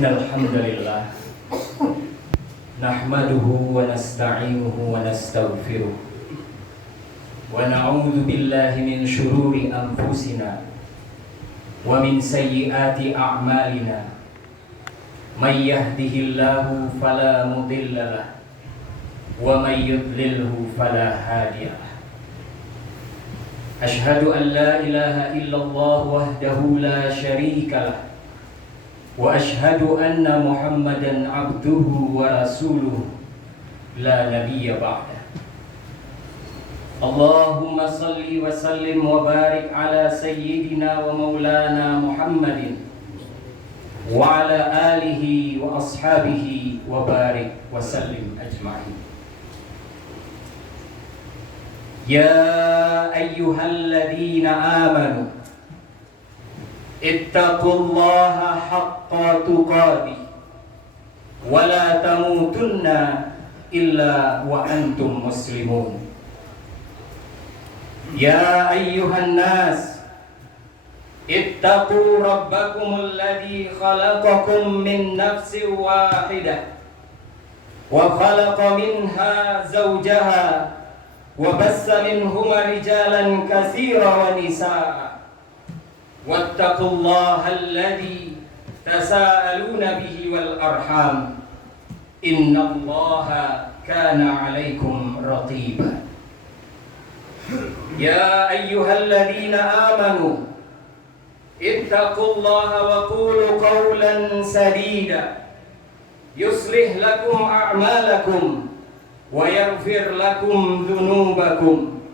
Innal hamdalillah nahmaduhu wa nasta'inuhu wa nastaghfiruh wa na'udzu billahi min shururi anfusina wa min sayyiati a'malina may yahdihillahu fala mudilla lahu wa may yudlilhu fala hadiya lahu. Ashhadu an la ilaha illallah wahdahu la syarika lahu wa ashhadu anna Muhammadan abduhu wa rasuluhu la nabiyya ba'dah. Allahumma salli wa sallim wa barik ala sayyidina wa maulana Muhammadin wa ala alihi wa ashabihi wa barik wa sallim ajma'in. Ya ayyuhalladzina amanu ittaqullaha haqqa tuqatih wa la tamutunna illa wa antum muslimun. Ya ayyuhan nas ittaqu rabbakumul ladzi khalaqakum min nafsin wahidah wa khalaqa minha zawjaha wa bassa minhuma rijalan katsiran wa nisaa wattaqullaha alladzi tasaaluna bihi wal arham innallaha kana 'alaikum raqiba. Ya ayyuhalladzina amanu ittaqullaha wa qulu qawlan sadida yuslih lakum a'malakum wa yaghfir lakum dhunubakum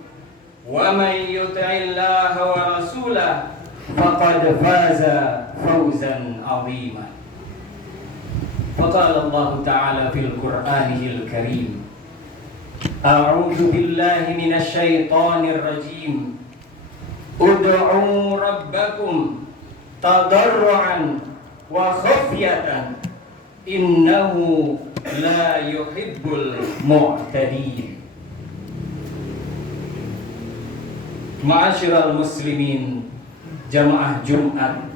wa may yuti'illaha wa rasulahu faqad faza fawzan 'azima. Faqala Allah Ta'ala fil Qur'anil Karim, a'udzu billahi minasy syaithanir rajim, ud'u rabbakum tadarruan wa khafyatan innahu la yuhibbul mu'tadin. Ma'asyiral muslimin, jamaah Jumat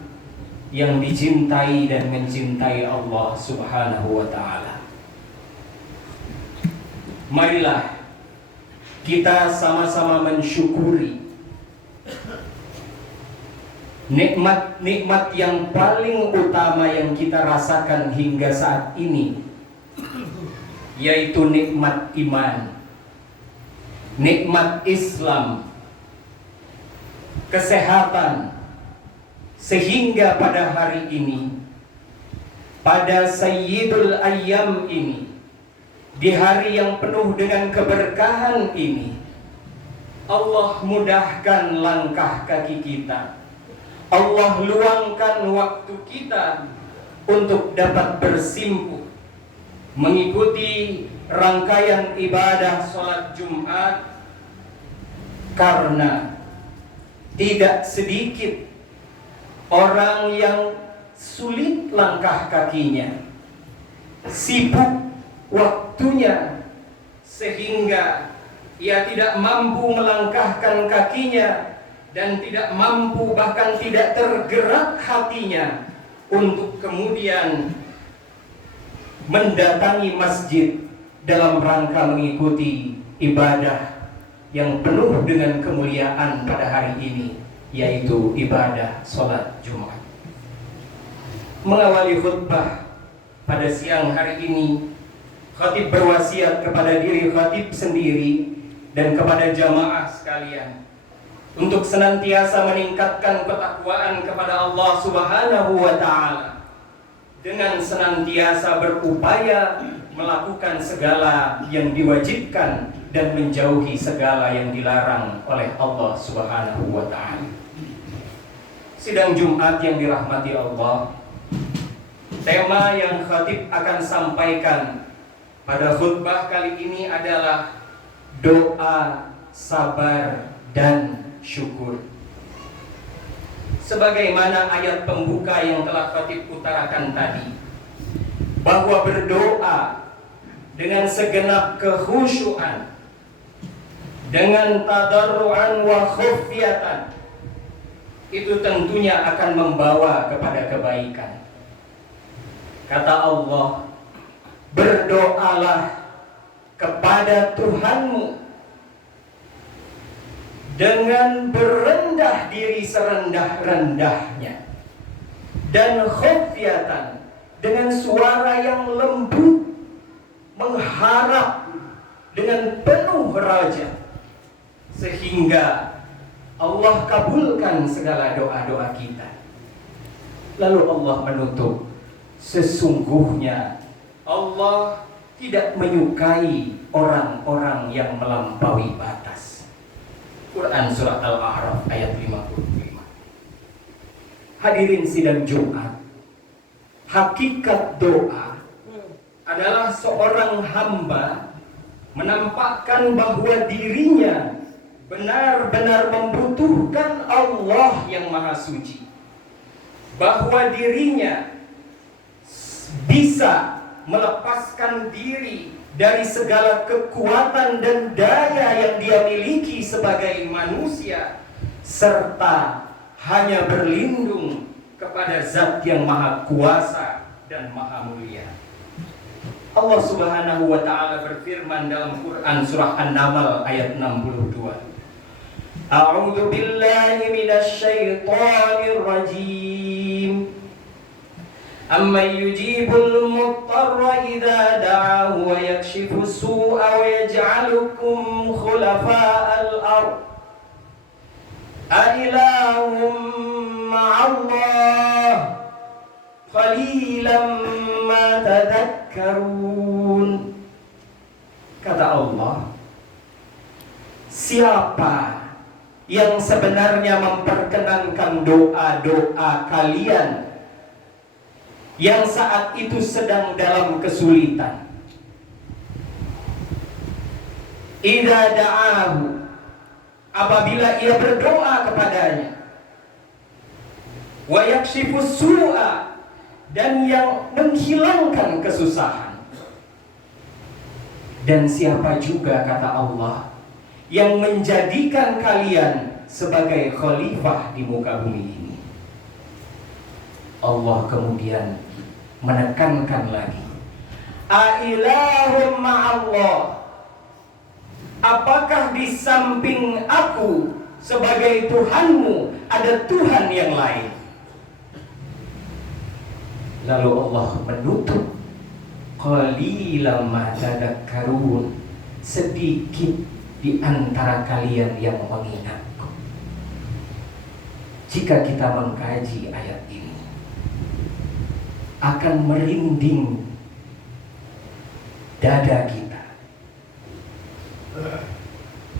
yang dicintai dan mencintai Allah Subhanahu wa ta'ala, marilah kita sama-sama mensyukuri nikmat-nikmat yang paling utama yang kita rasakan hingga saat ini, yaitu nikmat iman, nikmat Islam, kesehatan, sehingga pada hari ini, pada Sayyidul Ayyam ini, di hari yang penuh dengan keberkahan ini, Allah mudahkan langkah kaki kita, Allah luangkan waktu kita untuk dapat bersimpuh mengikuti rangkaian ibadah sholat Jumat, karena tidak sedikit orang yang sulit langkah kakinya, sibuk waktunya, sehingga ia tidak mampu melangkahkan kakinya dan tidak mampu, bahkan tidak tergerak hatinya untuk kemudian mendatangi masjid dalam rangka mengikuti ibadah yang penuh dengan kemuliaan pada hari ini, yaitu ibadah sholat Jumat. Mengawali khutbah pada siang hari ini, khatib berwasiat kepada diri khatib sendiri dan kepada jamaah sekalian untuk senantiasa meningkatkan ketakwaan kepada Allah Subhanahu wa ta'ala dengan senantiasa berupaya melakukan segala yang diwajibkan dan menjauhi segala yang dilarang oleh Allah Subhanahu wa ta'ala. Sidang Jumat yang dirahmati Allah, tema yang khatib akan sampaikan pada khutbah kali ini adalah doa, sabar, dan syukur. Sebagaimana ayat pembuka yang telah khatib utarakan tadi, bahwa berdoa dengan segenap kekhusyuan, dengan tadarruan wa khufyatan, itu tentunya akan membawa kepada kebaikan. Kata Allah, berdoalah kepada Tuhanmu dengan berendah diri serendah-rendahnya dan khufyatan, dengan suara yang lembut, mengharap dengan penuh raja, sehingga Allah kabulkan segala doa-doa kita. Lalu Allah menutup, sesungguhnya Allah tidak menyukai orang-orang yang melampaui batas. Quran Surat Al-A'raf ayat 55. Hadirin sidang Jumat, hakikat doa adalah seorang hamba menampakkan bahwa dirinya benar-benar membutuhkan Allah yang Maha Suci, bahwa dirinya bisa melepaskan diri dari segala kekuatan dan daya yang dia miliki sebagai manusia, serta hanya berlindung kepada Zat yang Maha Kuasa dan Maha Mulia. Allah Subhanahu wa Ta'ala berfirman dalam Quran surah An-Naml ayat 62. A'udzu billahi minasy syaithanir rajim. Amman yujibul muttarra idza da'ahu wa yakshifu as-su'a wa yaj'alukum khulafa'al ard. A ilahum ma'allah qalilan ma tadhakkarun. Kata Allah, siapa yang sebenarnya memperkenankan doa-doa kalian yang saat itu sedang dalam kesulitan? Idza da'ahu, apabila ia berdoa kepadanya, wa yakshifus su'a, dan yang menghilangkan kesusahan. Dan siapa juga, kata Allah, yang menjadikan kalian sebagai khalifah di muka bumi ini. Allah kemudian menekankan lagi, Ailahum ma'allah, apakah di samping aku sebagai Tuhanmu ada Tuhan yang lain? Lalu Allah menutup, qalilan ma tadhakkarun, sedikit di antara kalian yang mengingatku. Jika kita mengkaji ayat ini, akan merinding dada kita.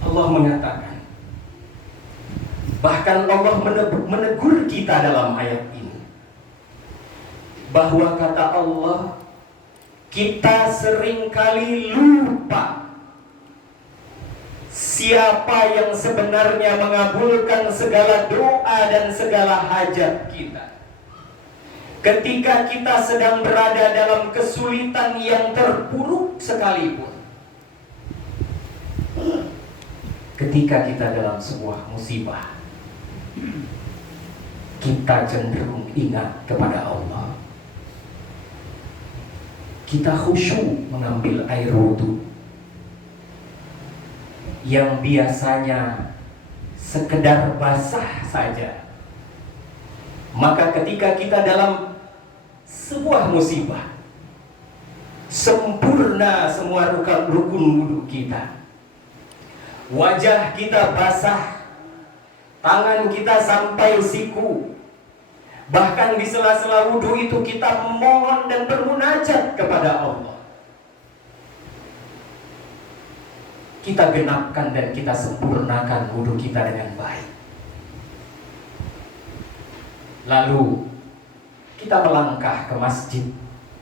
Allah mengatakan, bahkan Allah menegur kita dalam ayat ini, bahwa kata Allah, kita seringkali lupa siapa yang sebenarnya mengabulkan segala doa dan segala hajat kita. Ketika kita sedang berada dalam kesulitan yang terpuruk sekalipun, ketika kita dalam sebuah musibah, kita cenderung ingat kepada Allah. Kita khusyuk mengambil air wudhu yang biasanya sekedar basah saja. Maka ketika kita dalam sebuah musibah, sempurna semua rukun wudhu kita, wajah kita basah, tangan kita sampai siku, bahkan di sela-sela wudhu itu kita memohon dan bermunajat kepada Allah. Kita genapkan dan kita sempurnakan wudhu kita dengan baik. Lalu kita melangkah ke masjid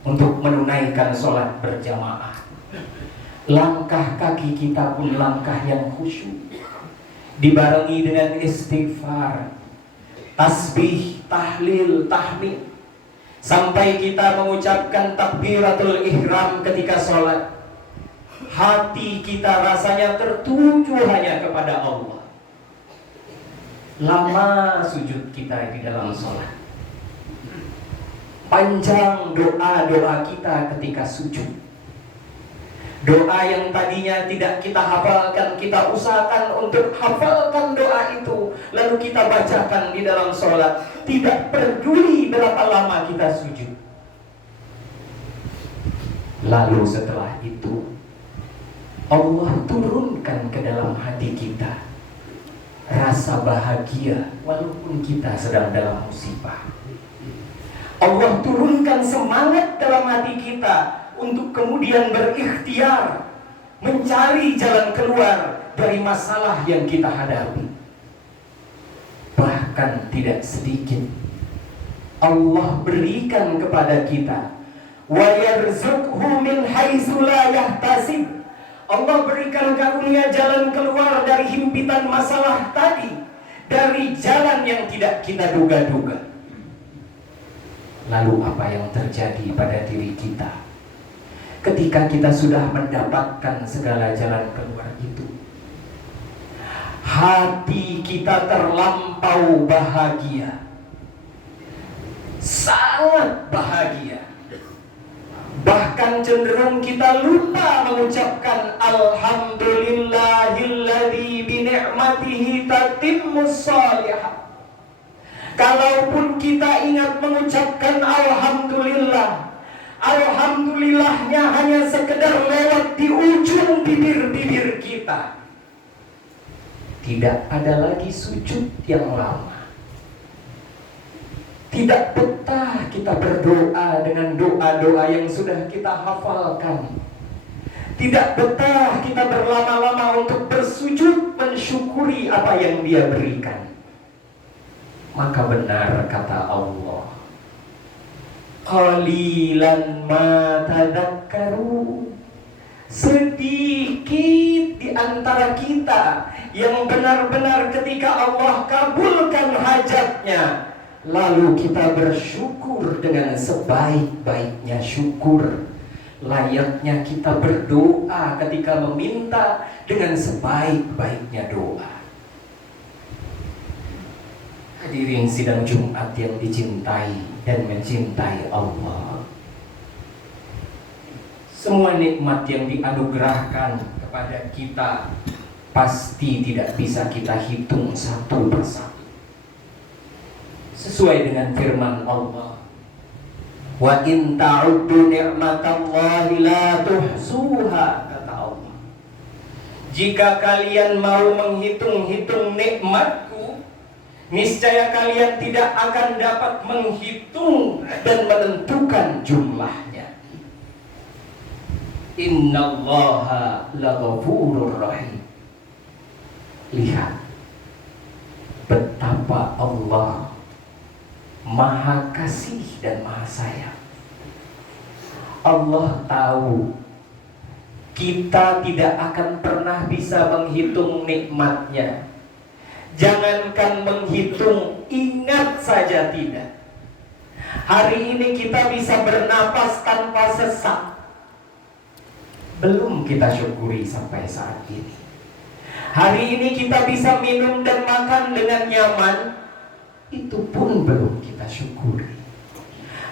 untuk menunaikan sholat berjamaah. Langkah kaki kita pun langkah yang khusyuk, dibarengi dengan istighfar, tasbih, tahlil, tahmid, sampai kita mengucapkan takbiratul ihram ketika sholat. Hati kita rasanya tertuju hanya kepada Allah. Lama sujud kita di dalam sholat, Panjang doa-doa kita ketika sujud. Doa yang tadinya tidak kita hafalkan, kita usahakan untuk hafalkan doa itu, lalu kita bacakan di dalam sholat, tidak peduli berapa lama kita sujud. Lalu setelah itu Allah turunkan ke dalam hati kita rasa bahagia walaupun kita sedang dalam musibah. Allah turunkan semangat dalam hati kita untuk kemudian berikhtiar mencari jalan keluar dari masalah yang kita hadapi. Bahkan tidak sedikit Allah berikan kepada kita, wa yarzuqhu min haitsu la yahtasib. Allah berikan karunia jalan keluar dari himpitan masalah tadi, dari jalan yang tidak kita duga-duga. Lalu apa yang terjadi pada diri kita ketika kita sudah mendapatkan segala jalan keluar itu? Hati kita terlampau bahagia, sangat bahagia. Bahkan cenderung kita lupa mengucapkan alhamdulillahilladzi bi ni'matihi tatimmus shalihat. Kalaupun kita ingat mengucapkan alhamdulillah, alhamdulillahnya hanya sekedar lewat di ujung bibir-bibir kita. Tidak ada lagi sujud yang lama. Tidak betah kita berdoa dengan doa-doa yang sudah kita hafalkan. Tidak betah kita berlama-lama untuk bersujud mensyukuri apa yang Dia berikan. Maka benar kata Allah, qalilan ma tadakkaru. Sedikit di antara kita yang benar-benar ketika Allah kabulkan hajatnya, lalu kita bersyukur dengan sebaik-baiknya syukur. Layaknya kita berdoa ketika meminta dengan sebaik-baiknya doa. Hadirin sidang Jumat yang dicintai dan mencintai Allah, semua nikmat yang dianugerahkan kepada kita pasti tidak bisa kita hitung satu persatu. Sesuai dengan firman Allah, wa in ta'uddu ni'matallahi la tuhsuha, kata Allah. Jika kalian mau menghitung-hitung nikmatku, niscaya kalian tidak akan dapat menghitung dan menentukan jumlahnya. Innallaha laghafurur rahim. Lihat betapa Allah Maha Kasih dan Maha Sayang. Allah tahu kita tidak akan pernah bisa menghitung nikmatnya. Jangankan menghitung, ingat saja tidak. Hari ini kita bisa bernapas tanpa sesak, belum kita syukuri sampai saat ini. Hari ini kita bisa minum dan makan dengan nyaman, itu pun belum kita syukuri.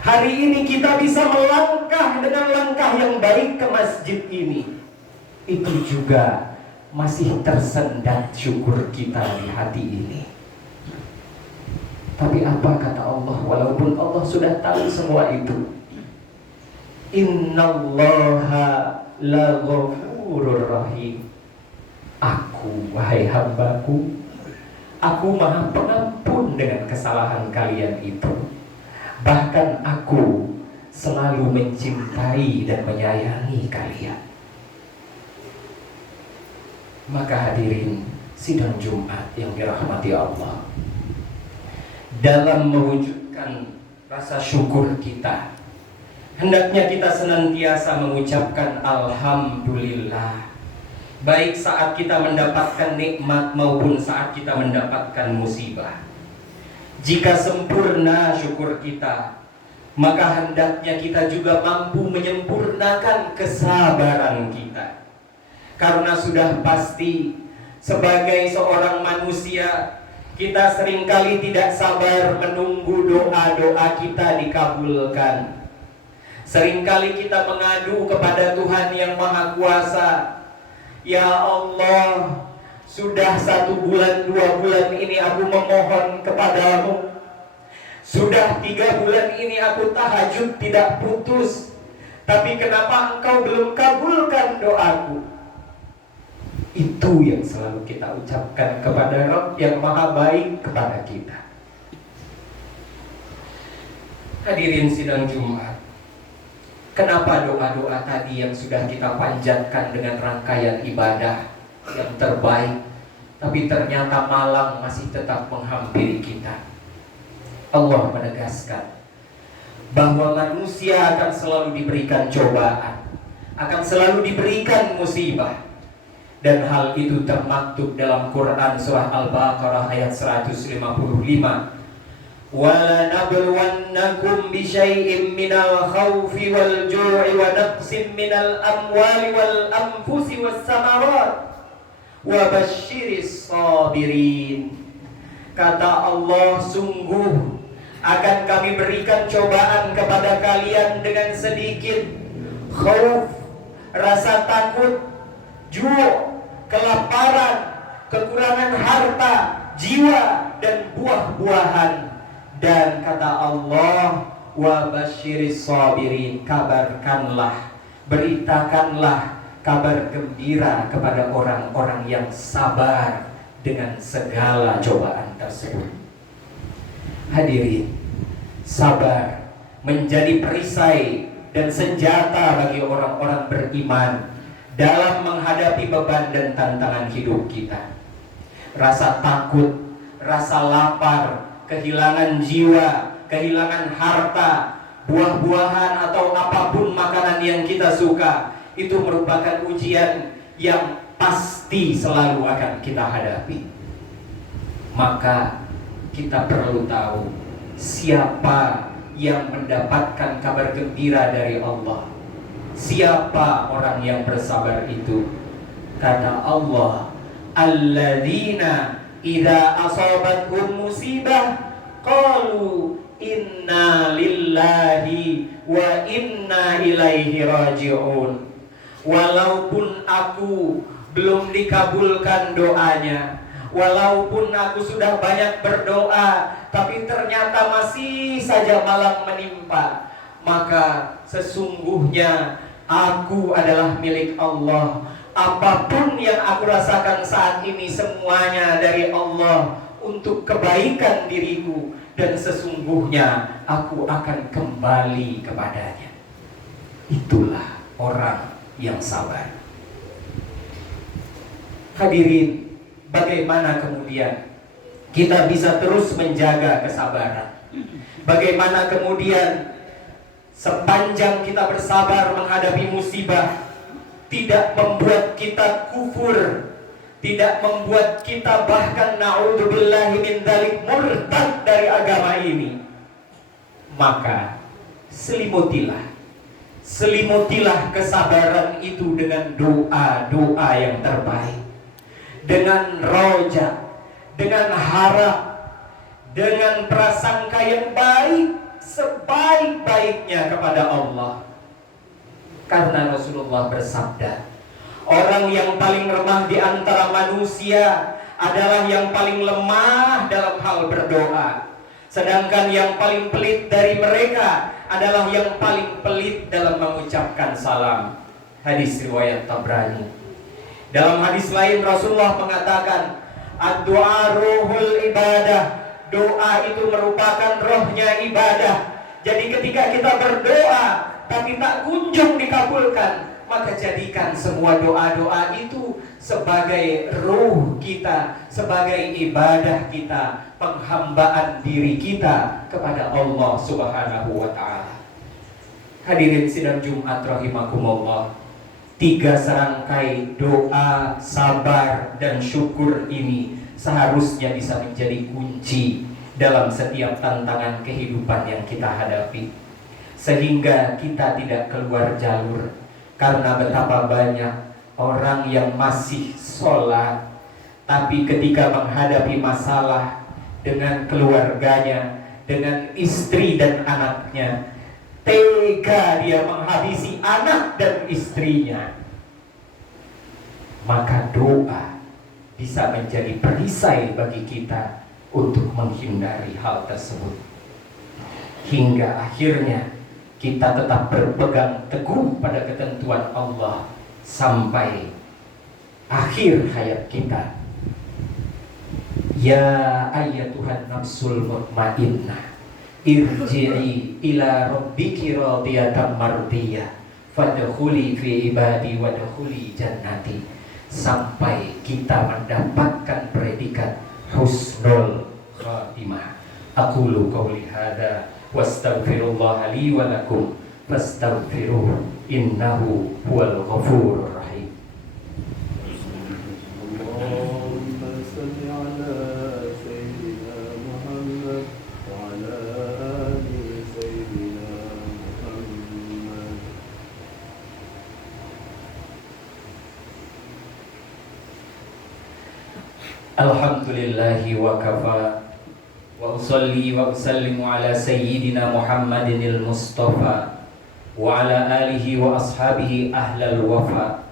Hari ini kita bisa melangkah dengan langkah yang baik ke masjid ini, itu juga masih tersendat syukur kita di hati ini. Tapi apa kata Allah? Walaupun Allah sudah tahu semua itu, innallaha laghafurur rahim. Aku, wahai hambaku, aku maha pengampun dengan kesalahan kalian itu. Bahkan aku selalu mencintai dan menyayangi kalian. Maka hadirin sidang Jumat yang dirahmati Allah, dalam mewujudkan rasa syukur kita, hendaknya kita senantiasa mengucapkan alhamdulillah, baik saat kita mendapatkan nikmat maupun saat kita mendapatkan musibah. Jika sempurna syukur kita, maka hendaknya kita juga mampu menyempurnakan kesabaran kita. Karena sudah pasti sebagai seorang manusia Kita seringkali tidak sabar menunggu doa-doa kita dikabulkan. Seringkali kita mengadu kepada Tuhan yang Maha Kuasa. Ya Allah, sudah 1 bulan 2 bulan ini aku memohon kepadamu. Sudah 3 bulan ini aku tahajud tidak putus. Tapi kenapa engkau belum kabulkan doaku? Itu yang selalu kita ucapkan kepada Rabb yang Maha Baik kepada kita. Hadirin sidang Jumat, kenapa doa-doa tadi yang sudah kita panjatkan dengan rangkaian ibadah yang terbaik, tapi ternyata malang masih tetap menghampiri kita? Allah menegaskan bahwa manusia akan selalu diberikan cobaan, akan selalu diberikan musibah. Dan hal itu termaktub dalam Quran surah Al-Baqarah ayat 155. Wala nabluwannakum bisyai'im minal khawfi wal ju'i wa naqsim minal amwali wal anfusi was samarat wa basyiris sabirin. Kata Allah, sungguh akan kami berikan cobaan kepada kalian dengan sedikit khauf, rasa takut, ju', kelaparan, kekurangan harta, jiwa, dan buah-buahan. Dan kata Allah, wa basyiris sabirin, kabarkanlah, beritakanlah kabar gembira kepada orang-orang yang sabar dengan segala cobaan tersebut. Hadirin, sabar menjadi perisai dan senjata bagi orang-orang beriman dalam menghadapi beban dan tantangan hidup kita. Rasa takut, rasa lapar, kehilangan jiwa, kehilangan harta, buah-buahan atau apapun makanan yang kita suka, itu merupakan ujian yang pasti selalu akan kita hadapi. Maka kita perlu tahu siapa yang mendapatkan kabar gembira dari Allah. Siapa orang yang bersabar itu? Kata Allah, alladzina idza asabathum musibah qalu inna lillahi wa inna ilaihi raji'un. Walaupun aku belum dikabulkan doanya, walaupun aku sudah banyak berdoa, tapi ternyata masih saja malang menimpa, maka sesungguhnya aku adalah milik Allah. Apapun yang aku rasakan saat ini semuanya dari Allah untuk kebaikan diriku, dan sesungguhnya aku akan kembali kepadanya. Itulah orang yang sabar. Hadirin, bagaimana kemudian kita bisa terus menjaga kesabaran? Bagaimana kemudian sepanjang kita bersabar menghadapi musibah, tidak membuat kita kufur, tidak membuat kita bahkan na'udzubillahi min dzalik murtad dari agama ini? Maka selimutilah kesabaran itu dengan doa-doa yang terbaik, dengan roja, dengan harap, dengan prasangka yang baik, sebaik-baiknya kepada Allah. Karena Rasulullah bersabda, orang yang paling lemah di antara manusia adalah yang paling lemah dalam hal berdoa. Sedangkan yang paling pelit dari mereka adalah yang paling pelit dalam mengucapkan salam. Hadis riwayat Tabrani. Dalam hadis lain Rasulullah mengatakan, ad-du'a ruhul ibadah. Doa itu merupakan rohnya ibadah. Jadi ketika kita berdoa tapi tak kunjung dikabulkan, maka jadikan semua doa-doa itu sebagai ruh kita, sebagai ibadah kita, penghambaan diri kita kepada Allah Subhanahu wa ta'ala. Hadirin sidang Jumat rahimakumullah, 3 serangkai doa, sabar, dan syukur ini seharusnya bisa menjadi kunci dalam setiap tantangan kehidupan yang kita hadapi, sehingga kita tidak keluar jalur. Karena betapa banyak orang yang masih sholat, tapi ketika menghadapi masalah dengan keluarganya, dengan istri dan anaknya. Tega dia menghabisi anak dan istrinya. Maka doa bisa menjadi perisai bagi kita untuk menghindari hal tersebut. Hingga akhirnya kita tetap berpegang teguh pada ketentuan Allah sampai akhir hayat kita. Ya ayyatuhan nafsul mutmainnah, irji'i ila rabbiki radiyatan mardiyah, fadkhuli fi ibadi wadkhuli jannati. Sampai kita mendapatkan predikat husnul khatimah. Aqulu qawli hadza wastaghfirullah li wa lakum fastaghfiruhu innahu huwal ghafurur rahim. Allahumma salli ala sayyidina Muhammad wa ala ali sayyidina Muhammad. Alhamdulillahi wa kafa wa usalli wa usallimu ala sayyidina Muhammadinil Mustafa wa ala alihi wa ashabihi ahlal wafa.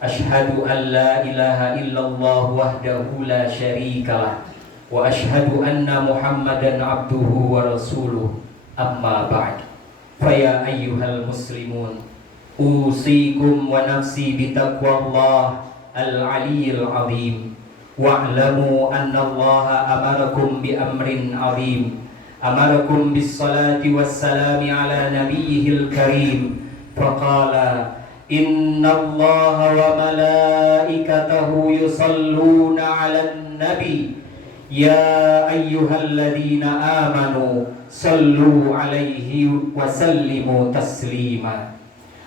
Ashhadu an la ilaha illallah wahdahu la syarikalah wa ashhadu anna Muhammadan abduhu wa rasuluh. Amma ba'd. Faya ayyuhal muslimun, usikum wa nafsi bitaqwallah al-aliyyil azim. Wa'lamu anna Allah amarakum bi amrin azim. Amarakum bis salati was salami ala nabiyyihil karim. Faqala inna Allah wa malaikatahu yusalluna 'alan nabi. Ya ayyuhalladzina amanu sallu 'alaihi wa sallimu taslima.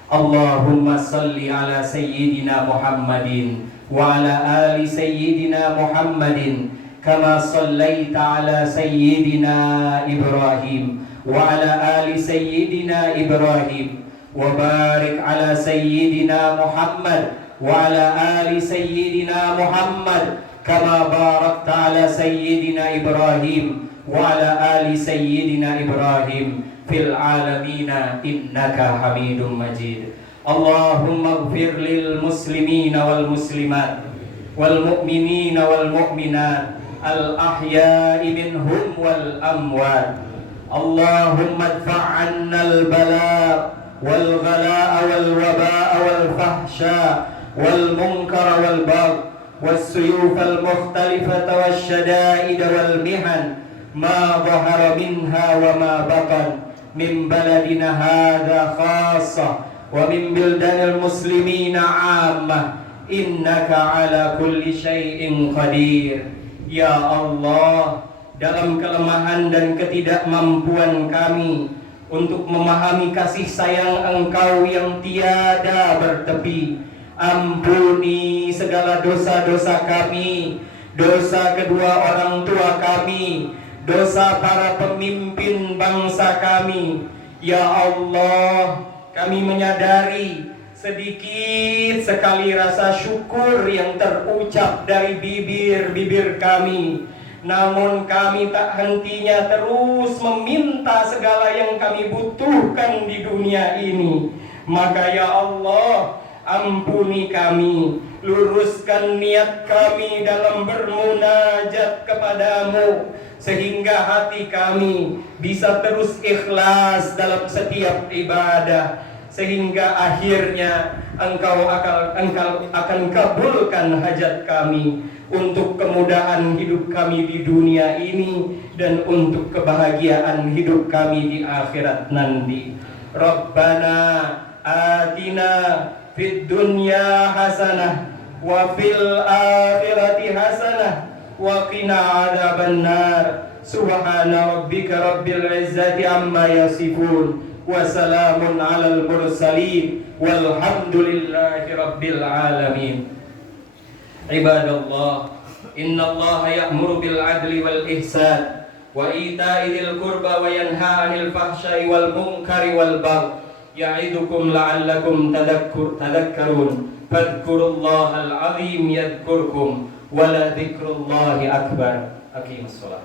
Allahumma salli ala sayyidina Muhammadin wa ala ali sayyidina Muhammadin kama sallaita ala sayyidina Ibrahim wa ala ali sayyidina Ibrahim wa barik ala sayyidina Muhammad wa ala ali sayyidina Muhammad kama barakta ala sayyidina Ibrahim wa ala ali sayyidina Ibrahim fil alamina innaka Hamidum Majid. Allahumma ighfir lil muslimina wal muslimat wal mu'minina wal mu'minat al ahya'i minhum wal amwat. Allahumma adfa' 'anna al bala' wal ghala' wal waba' wal fahsha' wal munkar wal bagh was suyuf al mukhtalifata wash shada'id wal mihan ma dhahara minha wa ma batan min baladina hadha khassah wa min bildanil muslimina 'ammah innaka ala kulli syai'in qadir. Ya Allah, dalam kelemahan dan ketidakmampuan kami untuk memahami kasih sayang Engkau yang tiada bertepi, ampuni segala dosa-dosa kami, dosa kedua orang tua kami, dosa para pemimpin bangsa kami. Ya Allah, kami menyadari sedikit sekali rasa syukur yang terucap dari bibir-bibir kami. Namun kami tak hentinya terus meminta segala yang kami butuhkan di dunia ini. Maka ya Allah, ampuni kami, luruskan niat kami dalam bermunajat kepadamu, sehingga hati kami bisa terus ikhlas dalam setiap ibadah, sehingga akhirnya Engkau akan kabulkan hajat kami untuk kemudahan hidup kami di dunia ini dan untuk kebahagiaan hidup kami di akhirat nanti. Rabbana atina fid dunya hasanah wa fil akhirati hasanah wa qina adzabannar. Subhana rabbika rabbil izzati amma yasifun wa salamun alal mursalin walhamdulillahi rabbil alamin. Ibadallah, innallaha ya'muru bil adli wal ihsan wa ita'i dzil qurba wa yanha 'anil fahsya'i wal munkari wal baghi ya'idukum la'allakum tadhakkarun. Fadhkurullahal 'azim yadhkurkum wa la dzikrullahi akbar. Aqimus shalah.